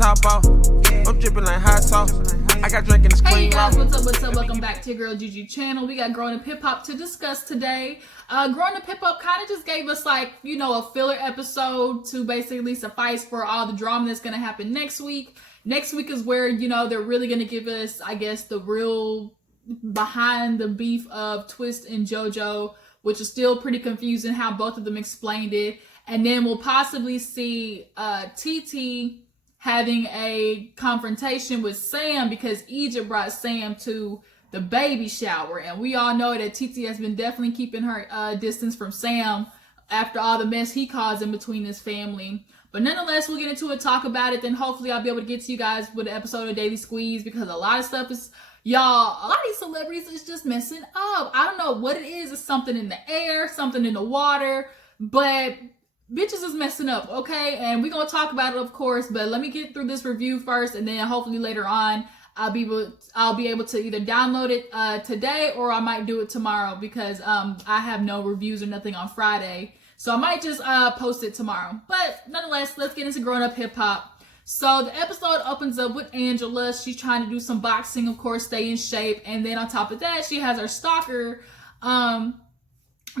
top off. I'm dripping like hot sauce. I got drink in this clean. Hey you guys, what's up? Welcome back to your girl GUHH channel. We got Growing Up Hip Hop to discuss today. Growing Up Hip Hop kind of just gave us like, you know, a filler episode to basically suffice for all the drama that's going to happen next week. Next week is where, you know, they're really going to give us, I guess, the real behind the beef of Twist and Jojo, which is still pretty confusing how both of them explained it. And then we'll possibly see Teetee having a confrontation with Sam because Egypt brought Sam to the baby shower. And we all know that Teetee has been definitely keeping her distance from Sam after all the mess he caused in between his family. But nonetheless, we'll get into it, talk about it. Then hopefully I'll be able to get to you guys with an episode of Daily Squeeze because a lot of stuff is, y'all, a lot of these celebrities is just messing up. I don't know what it is. It's something in the air, something in the water, but bitches is messing up, okay? And we're going to talk about it, of course, but let me get through this review first, and then hopefully later on, I'll be able to either download it today or I might do it tomorrow because I have no reviews or nothing on Friday. So I might just post it tomorrow. But nonetheless, let's get into Growing Up Hip Hop. So the episode opens up with Angela. She's trying to do some boxing, of course, stay in shape. And then on top of that, she has her stalker that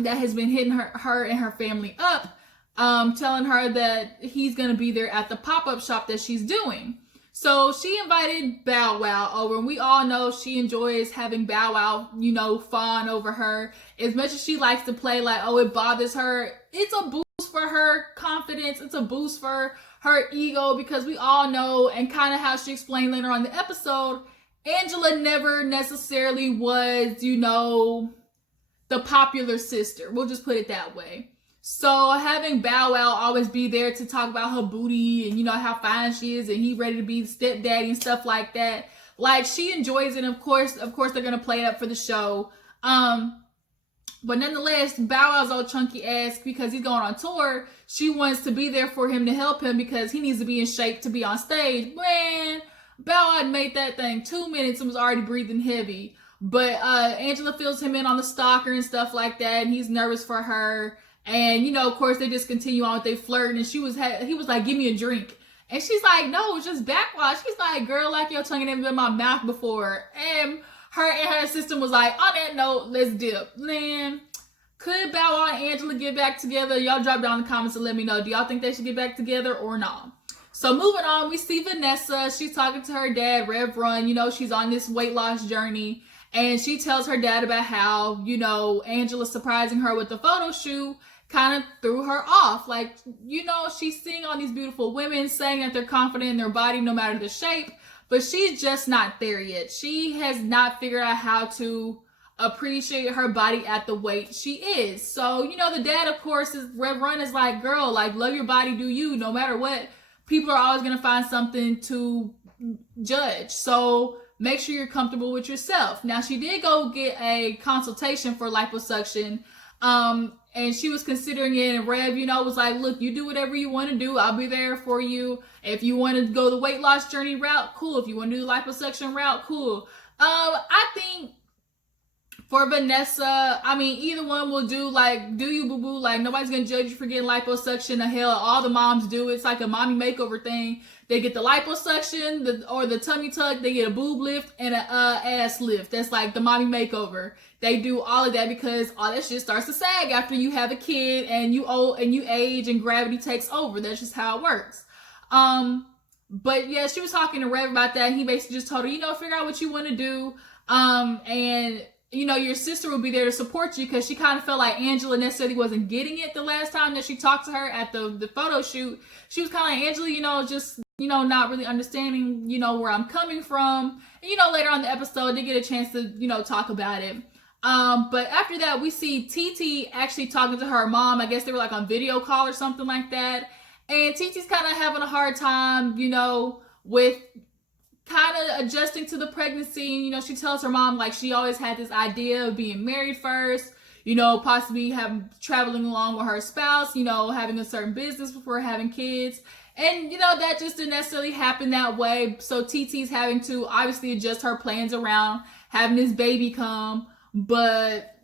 has been hitting her and her family up. Telling her that he's going to be there at the pop-up shop that she's doing. So she invited Bow Wow over, and we all know she enjoys having Bow Wow, you know, fawn over her. As much as she likes to play like, oh, it bothers her, it's a boost for her confidence. It's a boost for her ego because we all know, and kind of how she explained later on in the episode, Angela never necessarily was, you know, the popular sister. We'll just put it that way. So having Bow Wow always be there to talk about her booty and, you know, how fine she is and he ready to be the stepdaddy and stuff like that. Like, she enjoys it. And of course, they're going to play it up for the show. But nonetheless, Bow Wow's all chunky ass because he's going on tour. She wants to be there for him to help him because he needs to be in shape to be on stage. Man, Bow Wow made that thing 2 minutes and was already breathing heavy. But Angela fills him in on the stalker and stuff like that. And he's nervous for her. And, you know, of course, they just continue on with their flirting. And he was like, give me a drink. And she's like, no, it's just backwash. She's like, girl, like your tongue ain't never been in my mouth before. And her assistant was like, on that note, let's dip. Man, could Bow Wow and Angela get back together? Y'all drop down in the comments and let me know. Do y'all think they should get back together or not? So moving on, we see Vanessa. She's talking to her dad, Rev Run. You know, she's on this weight loss journey. And she tells her dad about how, you know, Angela surprising her with the photo shoot kind of threw her off. Like, you know, she's seeing all these beautiful women saying that they're confident in their body no matter the shape, but she's just not there yet. She has not figured out how to appreciate her body at the weight she is. So, you know, the dad, of course, Rev Run is like, girl, like, love your body, do you, no matter what. People are always going to find something to judge. So make sure you're comfortable with yourself. Now, she did go get a consultation for liposuction, and she was considering it, and Rev, you know, was like, look, you do whatever you want to do. I'll be there for you. If you want to go the weight loss journey route, cool. If you want to do the liposuction route, cool. I think for Vanessa, I mean, either one will do. Like, do you, boo-boo. Like, nobody's going to judge you for getting liposuction. The hell, all the moms do. It's like a mommy makeover thing. They get the liposuction or the tummy tuck. They get a boob lift and an ass lift. That's like the mommy makeover. They do all of that because all that shit starts to sag after you have a kid and you old and you age and gravity takes over. That's just how it works. But yeah, she was talking to Rev about that. And he basically just told her, you know, figure out what you want to do. And you know, your sister will be there to support you because she kind of felt like Angela necessarily wasn't getting it the last time that she talked to her at the photo shoot. She was kind of like, Angela, you know, just, you know, not really understanding, you know, where I'm coming from. And, you know, later on in the episode, they get a chance to, you know, talk about it. But after that, we see Teetee actually talking to her mom. I guess they were like on video call or something like that. And Teetee's kind of having a hard time, you know, with kind of adjusting to the pregnancy. And, you know, she tells her mom, like, she always had this idea of being married first, you know, possibly traveling along with her spouse, you know, having a certain business before having kids. And, you know, that just didn't necessarily happen that way. So Teetee's having to obviously adjust her plans around having this baby come. But,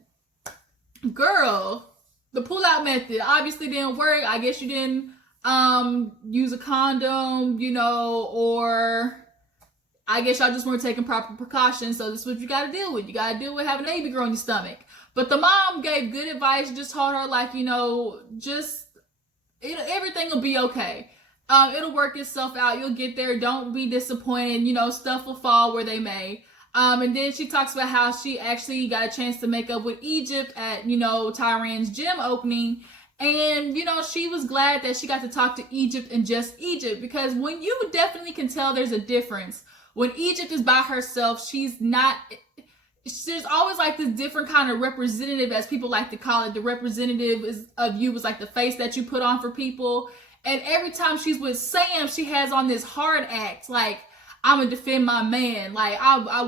girl, the pull-out method obviously didn't work. I guess you didn't use a condom, you know, or I guess y'all just weren't taking proper precautions. So this is what you got to deal with. You got to deal with having a baby grow in your stomach. But the mom gave good advice, just told her, like, you know, everything will be okay. It'll work itself out. You'll get there. Don't be disappointed. You know, stuff will fall where they may. And then she talks about how she actually got a chance to make up with Egypt at, you know, Tyran's gym opening. And, you know, she was glad that she got to talk to Egypt and just Egypt, because when you definitely can tell there's a difference. When Egypt is by herself, she's not, there's always like this different kind of representative, as people like to call it. The representative of you was like the face that you put on for people. And every time she's with Sam, she has on this hard act, like, I'm gonna defend my man, like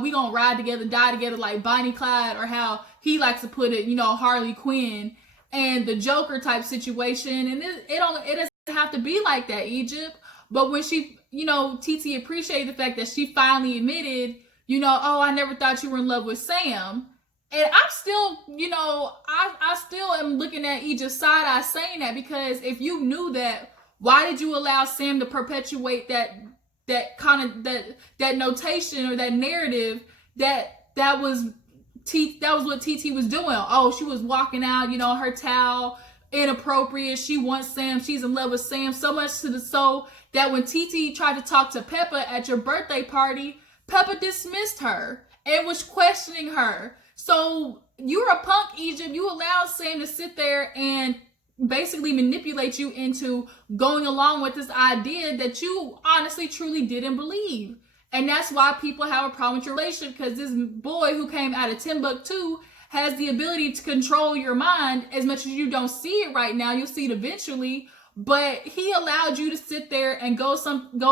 we gonna ride together, die together, like Bonnie Clyde, or how he likes to put it, you know, Harley Quinn and the Joker type situation. And it doesn't have to be like that, Egypt. But when she, you know, Teetee appreciated the fact that she finally admitted, you know, oh, I never thought you were in love with Sam. And I'm still, you know, I still am looking at Egypt's side eye saying that, because if you knew that, why did you allow Sam to perpetuate that kind of that notation or that narrative that was what Teetee was doing? Oh, she was walking out, you know, her towel inappropriate. She wants Sam. She's in love with Sam, so much to the soul that when Teetee tried to talk to Peppa at your birthday party, Peppa dismissed her and was questioning her. So you're a punk, Egypt. You allowed Sam to sit there and basically manipulate you into going along with this idea that you honestly truly didn't believe. And that's why people have a problem with your relationship, because this boy who came out of Timbuktu has the ability to control your mind. As much as you don't see it right now, you'll see it eventually. But he allowed you to sit there and go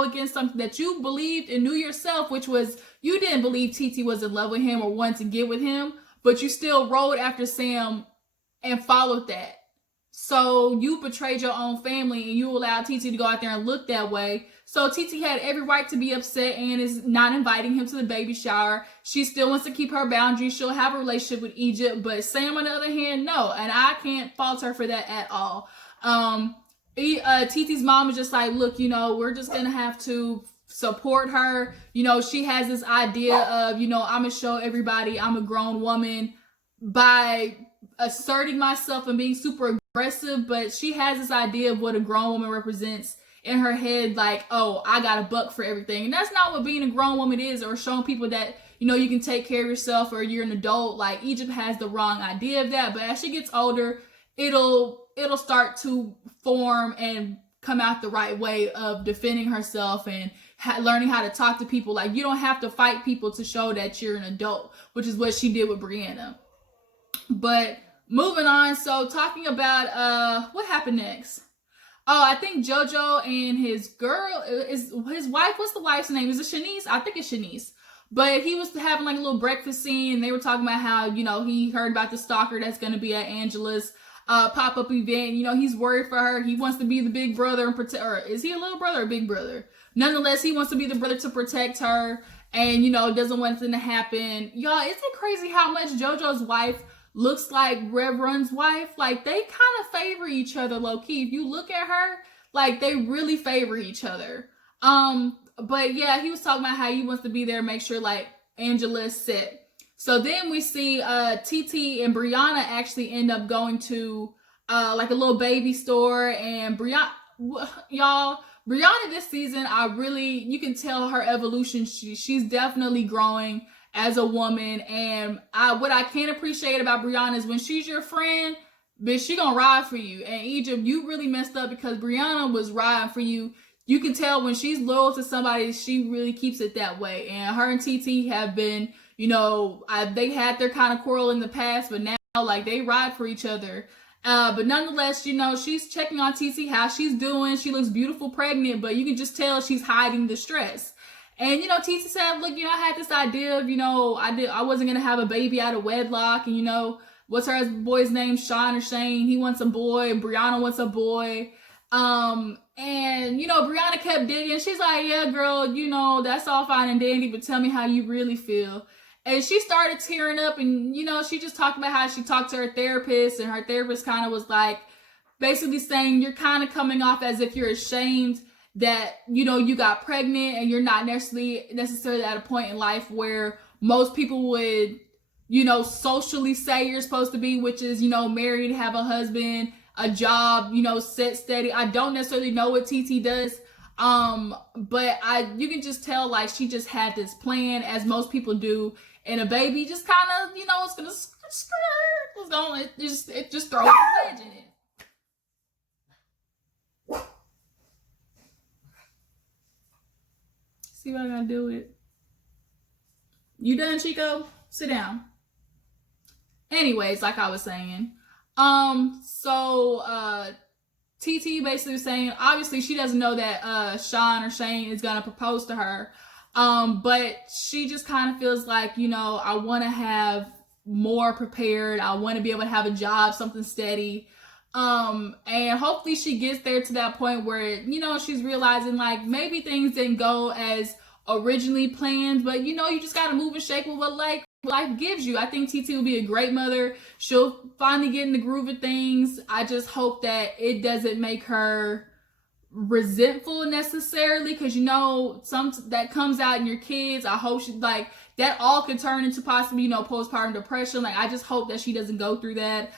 against something that you believed and knew yourself, which was you didn't believe Teetee was in love with him or wanted to get with him, but you still rode after Sam and followed that. So you betrayed your own family and you allowed Teetee to go out there and look that way. So Teetee had every right to be upset and is not inviting him to the baby shower. She still wants to keep her boundaries. She'll have a relationship with Egypt, but Sam, on the other hand, no. And I can't fault her for that at all. Teetee's mom is just like, look, you know, we're just gonna have to support her. You know, she has this idea of, you know, I'm gonna show everybody I'm a grown woman by asserting myself and being super aggressive, but she has this idea of what a grown woman represents in her head, like, oh, I got a buck for everything. And that's not what being a grown woman is, or showing people that, you know, you can take care of yourself or you're an adult. Like, Egypt has the wrong idea of that, but as she gets older, it'll start to form and come out the right way of defending herself and learning how to talk to people. Like, you don't have to fight people to show that you're an adult, which is what she did with Brianna. But moving on, so talking about what happened next. Oh, I think Jojo and his girl, is his wife, what's the wife's name? Is it Shanice? I think it's Shanice. But he was having like a little breakfast scene, and they were talking about how, you know, he heard about the stalker that's going to be at Angela's pop-up event. You know, he's worried for her. He wants to be the big brother and protect, or is he a little brother or big brother? Nonetheless, he wants to be the brother to protect her, and, you know, doesn't want anything to happen. Y'all, isn't it crazy how much Jojo's wife looks like Reverend's wife? Like, they kind of favor each other low-key. If you look at her, like, they really favor each other. But yeah, he was talking about how he wants to be there, make sure, like, Angela's set. So then we see Teetee and Brianna actually end up going to like a little baby store, and Brianna this season, you can tell her evolution. She's definitely growing as a woman. And what I can appreciate about Brianna is when she's your friend, bitch, she gonna ride for you. And Egypt, you really messed up because Brianna was riding for you. You can tell when she's loyal to somebody, she really keeps it that way. And her and Teetee have been, you know, they had their kind of quarrel in the past, but now, like, they ride for each other. But nonetheless, you know, she's checking on Teetee, how she's doing. She looks beautiful pregnant, but you can just tell she's hiding the stress. And, you know, Teetee said, look, you know, I had this idea of, you know, I wasn't going to have a baby out of wedlock. And, you know, what's her boy's name? Sean or Shane. He wants a boy. And Brianna wants a boy. And, you know, Brianna kept digging. She's like, yeah, girl, you know, that's all fine and dandy, but tell me how you really feel. And she started tearing up, and, you know, she just talked about how she talked to her therapist, and her therapist kind of was like, basically saying you're kind of coming off as if you're ashamed that, you know, you got pregnant and you're not necessarily at a point in life where most people would, you know, socially say you're supposed to be, which is, you know, married, have a husband, a job, you know, set steady. I don't necessarily know what Teetee does. But you can just tell, like, she just had this plan, as most people do, and a baby just kind of, you know, it just throws a wedge in it. See what I gotta do with it. You done, Chico? Sit down. Anyways, like I was saying, Teetee basically was saying, obviously she doesn't know that Sean or Shane is gonna propose to her, but she just kind of feels like, you know, I want to have more prepared. I want to be able to have a job, something steady, and hopefully she gets there to that point where, you know, she's realizing like maybe things didn't go as originally planned, but you know, you just gotta move and shake with what life gives you. I think Teetee will be a great mother. She'll finally get in the groove of things. I just hope that it doesn't make her resentful necessarily, because, you know, some that comes out in your kids. I hope she, like, that all could turn into possibly, you know, postpartum depression. Like, I just hope that she doesn't go through that,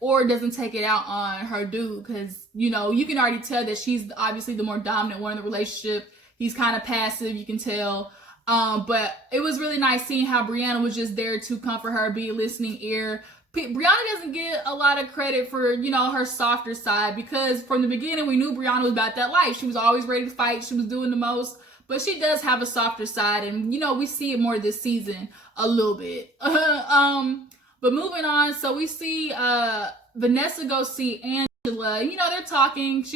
or doesn't take it out on her dude, because, you know, you can already tell that she's obviously the more dominant one in the relationship. He's kind of passive, you can tell. But it was really nice seeing how Brianna was just there to comfort her, be a listening ear. Brianna doesn't get a lot of credit for, you know, her softer side, because from the beginning we knew Brianna was about that life. She was always ready to fight. She was doing the most, but she does have a softer side, and, you know, we see it more this season a little bit. But moving on, so we see Vanessa go see Angela. You know, they're talking.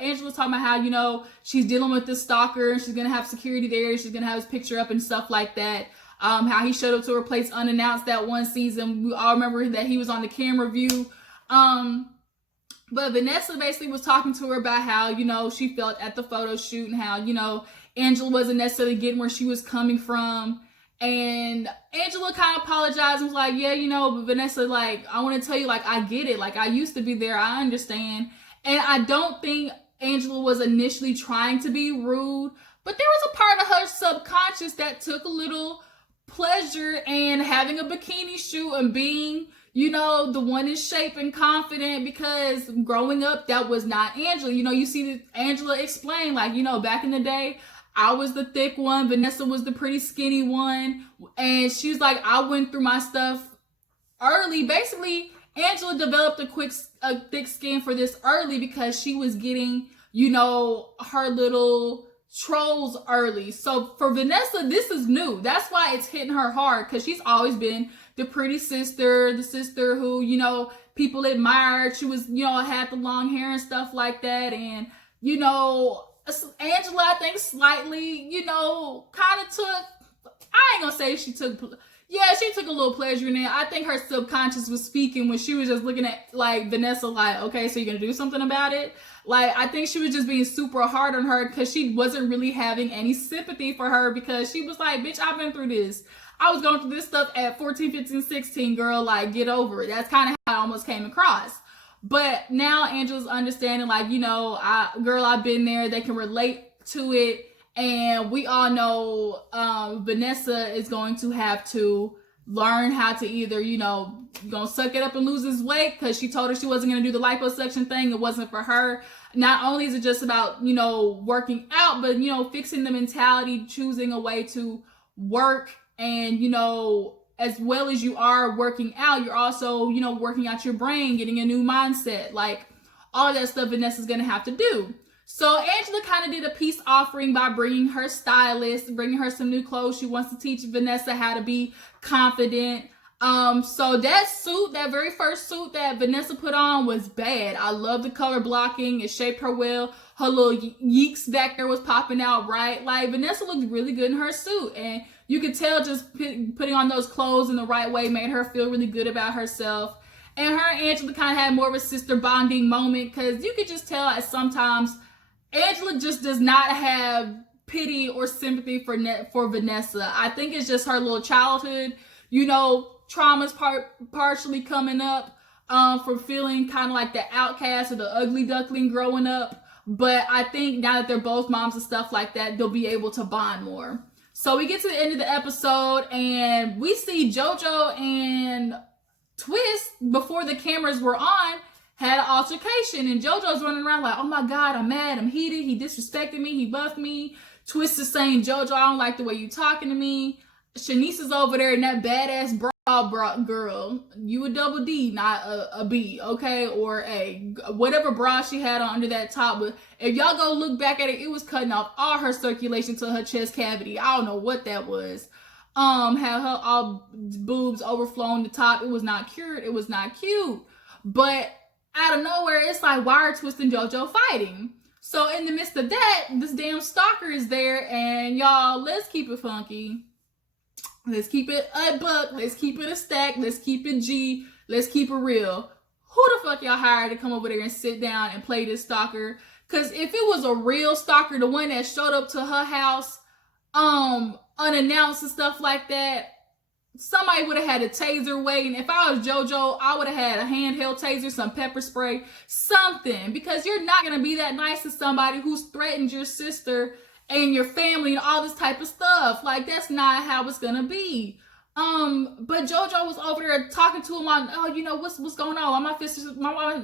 Angela's talking about how, you know, she's dealing with this stalker and she's gonna have security there. She's gonna have his picture up and stuff like that. How he showed up to her place unannounced that one season. We all remember that he was on the camera view. But Vanessa basically was talking to her about how, you know, she felt at the photo shoot and how, you know, Angela wasn't necessarily getting where she was coming from. And Angela kind of apologized and was like, yeah, you know, but Vanessa, like, I want to tell you, like, I get it. Like, I used to be there. I understand. And I don't think Angela was initially trying to be rude, but there was a part of her subconscious that took a little pleasure in having a bikini shoot and being, you know, the one in shape and confident, because growing up, that was not Angela. You know, you see Angela explain, like, you know, back in the day, I was the thick one, Vanessa was the pretty skinny one, and she was like, I went through my stuff early. Basically, Angela developed a thick skin for this early because she was getting, you know, her little trolls early. So for Vanessa, this is new. That's why it's hitting her hard, because she's always been the pretty sister, the sister who, you know, people admired. She was, you know, had the long hair and stuff like that, and, you know, Angela, I think, slightly, you know, kind of took, I ain't gonna say she took a little pleasure in it. I think her subconscious was speaking when she was just looking at, like, Vanessa, like, okay, so you're gonna do something about it? Like, I think she was just being super hard on her because she wasn't really having any sympathy for her, because she was like, bitch, I've been through this. I was going through this stuff at 14, 15, 16, girl, like, get over it. That's kind of how it almost came across. But now Angela's understanding, like, you know, I've been there. They can relate to it. And we all know Vanessa is going to have to learn how to either, you know, gonna suck it up and lose his weight, because she told her she wasn't going to do the liposuction thing. It wasn't for her. Not only is it just about, you know, working out, but, you know, fixing the mentality, choosing a way to work, and, you know, as well as you are working out, you're also, you know, working out your brain, getting a new mindset. Like, all that stuff Vanessa's going to have to do. So Angela kind of did a peace offering by bringing her stylist, bringing her some new clothes. She wants to teach Vanessa how to be confident. So that suit, that very first suit that Vanessa put on, was bad. I love the color blocking. It shaped her well. Her little yeeks back there was popping out right. Like, Vanessa looked really good in her suit, and you could tell just putting on those clothes in the right way made her feel really good about herself. And her and Angela kind of had more of a sister bonding moment, because you could just tell at sometimes Angela just does not have pity or sympathy for Vanessa. I think it's just her little childhood, you know, traumas partially coming up. for feeling kind of like the outcast or the ugly duckling growing up. But I think now that they're both moms and stuff like that, they'll be able to bond more. So we get to the end of the episode and we see Jojo and Twist, before the cameras were on, had an altercation. And Jojo's running around like, oh my God, I'm mad, I'm heated, he disrespected me, he buffed me. Twist is saying, Jojo, I don't like the way you talking to me. Shanice is over there in that badass bra girl. You a double D, not a B, okay? Or a whatever bra she had on under that top. But if y'all go look back at it, it was cutting off all her circulation to her chest cavity. I don't know what that was. Had her all boobs overflowing the top. It was not cured. It was not cute. But out of nowhere, it's like, why are Twist and Jojo fighting? So in the midst of that, this damn stalker is there, and y'all, let's keep it funky. Let's keep it a buck. Let's keep it a stack. Let's keep it G. Let's keep it real. Who the fuck y'all hired to come over there and sit down and play this stalker? Because if it was a real stalker, the one that showed up to her house, unannounced and stuff like that, somebody would have had a taser waiting. If I was Jojo, I would have had a handheld taser, some pepper spray, something. Because you're not going to be that nice to somebody who's threatened your sister and your family and all this type of stuff. Like, that's not how it's gonna be. But Jojo was over there talking to him on, oh, you know, what's going on?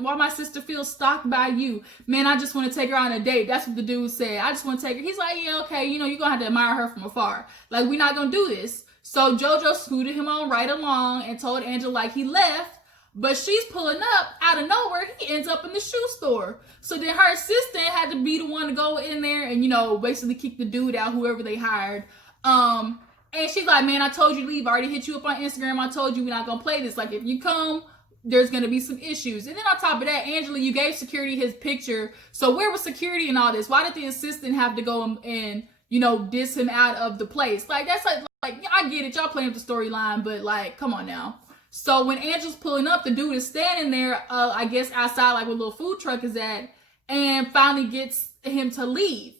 Why my sister feels stalked by you? Man, I just want to take her on a date. That's what the dude said. I just want to take her. He's like, yeah, okay, you know, you're gonna have to admire her from afar. Like, we're not gonna do this. So Jojo scooted him on right along and told Angela like he left. But she's pulling up out of nowhere. He ends up in the shoe store. So then her assistant had to be the one to go in there and, you know, basically kick the dude out, whoever they hired. And she's like, man, I told you to leave. I already hit you up on Instagram. I told you we're not going to play this. Like, if you come, there's going to be some issues. And then on top of that, Angela, you gave security his picture. So where was security and all this? Why did the assistant have to go and you know, diss him out of the place? Like, that's like I get it. Y'all playing with the storyline, but like, come on now. So when Angela's pulling up, the dude is standing there, I guess outside like where the little food truck is at, and finally gets him to leave.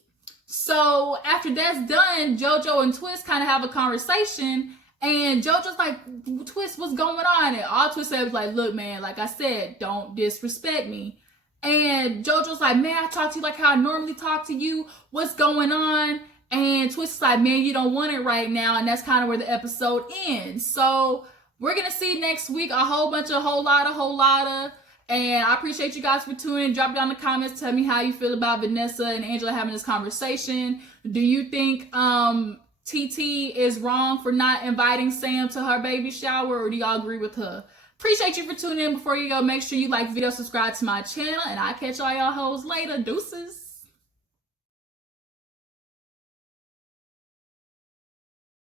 So after that's done, Jojo and Twist kind of have a conversation, and Jojo's like, Twist, what's going on? And all Twist said was like, look, man, like I said, don't disrespect me. And Jojo's like, man, I talk to you like how I normally talk to you. What's going on? And Twist is like, man, you don't want it right now. And that's kind of where the episode ends. So we're going to see next week a whole lot. And I appreciate you guys for tuning in. Drop down in the comments. Tell me how you feel about Vanessa and Angela having this conversation. Do you think Teetee is wrong for not inviting Sam to her baby shower? Or do y'all agree with her? Appreciate you for tuning in. Before you go, make sure you like the video, subscribe to my channel. And I'll catch all y'all hoes later. Deuces.